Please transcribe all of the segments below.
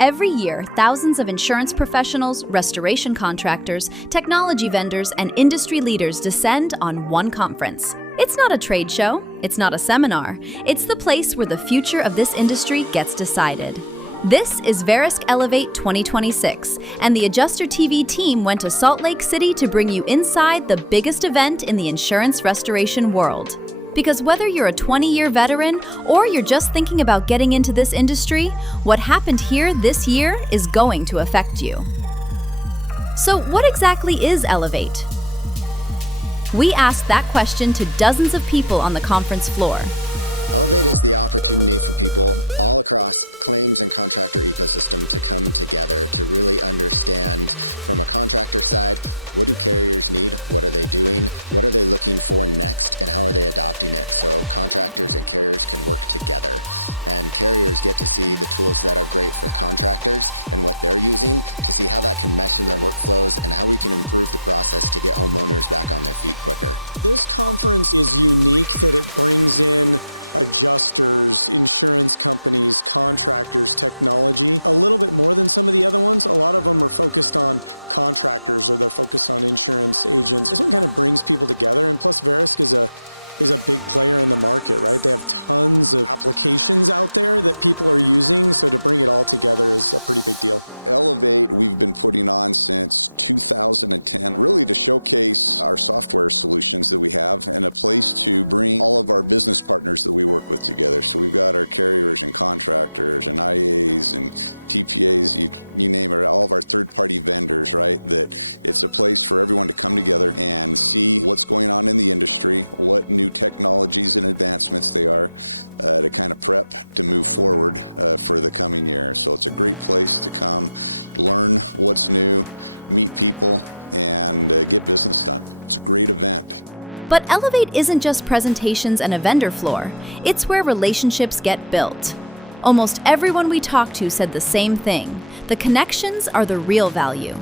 Every year, thousands of insurance professionals, restoration contractors, technology vendors, and industry leaders descend on one conference. It's not a trade show, it's not a seminar, it's the place where the future of this industry gets decided. This is Verisk Elevate 2026, and the AdjusterTV team went to Salt Lake City to bring you inside the biggest event in the insurance restoration world. Because whether you're a 20-year veteran or you're just thinking about getting into this industry, what happened here this year is going to affect you. So what exactly is Elevate? We asked that question to dozens of people on the conference floor. Elevate is the opportunity for people all across claims and contractor ecosystem to come together to really understand from a contractor side, what do carriers need? What are they doing? What are they looking for next? And how are they adopting it? So contractors and carriers can work together, and carriers get to see the tools that are great for contractors and what they're using to see how that can mesh in their workflows and how we can improve the process to get homeowners back on their feet quicker. This conference is unique that it brings in adjusters, insurance companies, contractors, technology, a little bit more than some of the other ones. A lot of them are focused on contractors or they're focused on insurance agents. This one kind of brings people together, and plus Verisk is a big player in the market, right? They have tons of applications out there that people are using, so to bring it all together is a pretty big deal. Elevate, we've been putting on since 2010, really to showcase our software solutions that we have and a place to bring all of our business partners that we work with together. So we've got our carriers and contractors and IAs and TPAs, you name it, all of our third-party vendors, right? That it's a place for everyone to come together and see what's going on in the industry, what new technologies and advancements they are to kind of prep to move forward for the coming year. So it's a great place to come, learn what's new, meet people, and get business done. It's a great event. But Elevate isn't just presentations and a vendor floor. It's where relationships get built. Almost everyone we talked to said the same thing. The connections are the real value.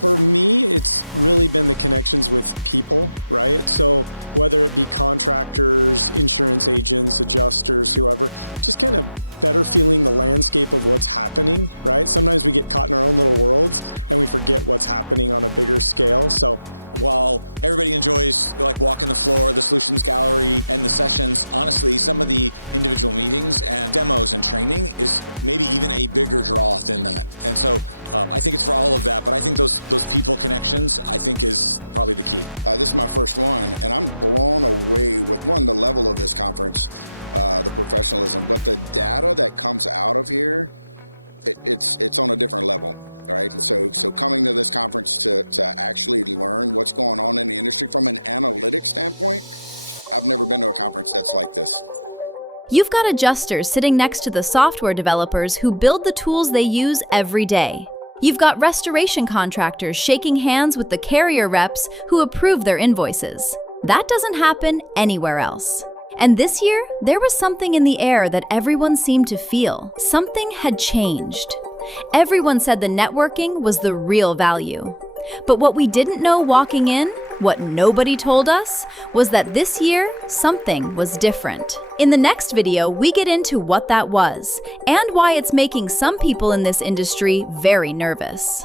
For me, it's really been the connections with people, right? So whether it be contractors, insurance agents, adjusters, whoever, just kind of better feeling the landscape of what's happening, right? Sometimes we get caught in our own little worlds and we forget what's happening on a bigger scale. So while everybody enjoys like walking the floor, the solutions gallery, and the sessions, honestly, some of the individual meetings and demos and training is maybe even a bigger draw than that. And so I think it's for all of that, but I think those people connections, I think, is probably the key. This is my first one, and I'm blown away with, one, the level of this conference, the professionalism, but the data that comes out of here, it's on a different level. Right. So coming to this conference to actually learn what's going on in the industry from an analytics standpoint, I've never been to a conference that's like this. You've got adjusters sitting next to the software developers who build the tools they use every day. You've got restoration contractors shaking hands with the carrier reps who approve their invoices. That doesn't happen anywhere else. And this year, there was something in the air that everyone seemed to feel. Something had changed. Everyone said the networking was the real value. But what we didn't know walking in, what nobody told us, was that this year, something was different. In the next video, we get into what that was and why it's making some people in this industry very nervous.